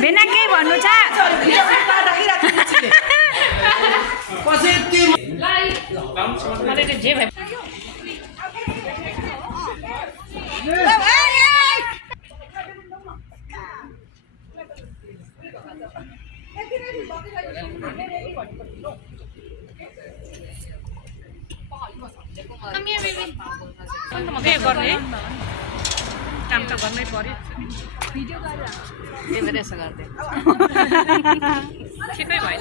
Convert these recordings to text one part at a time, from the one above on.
भेना केही भन्नु छ के गर्ने काम त गर्नै पर्यो भिडियो गरेर क्यामेरा यसो गर्दै ठिकै भयो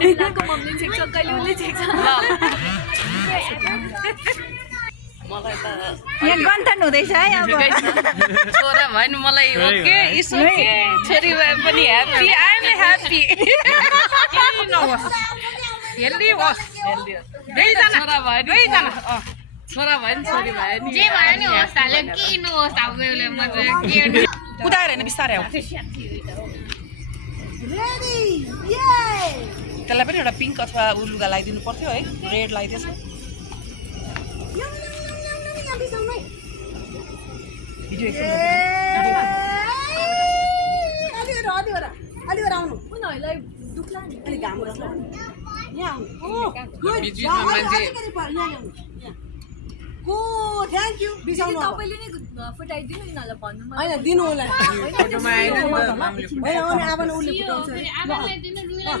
नि त मम्मीले छेक्छ कहिले उसले छेक्छ ल म मलाई त यहाँ गन्थन हुँदैछ है अब छोरा भयो नि मलाई ओके इट्स ओके छोरी भए पनि happy I am happy healthy होस् दुईजना छोरा भयो नि दुईजना छोरा भयो नि छोरी भयो नि जे भयो नि होस् हाल्यो के नहोस् अब बेला मजा के कुदाएर होइन बिस्तारै आऊ त्यसलाई पनि एउटा पिङ्क अथवा उ लुगा लगाइदिनु पर्थ्यो है रेड लगाइदिएछ भिडियो थ्याङ्क यू बिसाउनु तपाईले नि फुटाइदिनु नि ल भन्नु हैन दिनु होला होइन अब उसले फुटाउँछ आमालाई दिनु लुला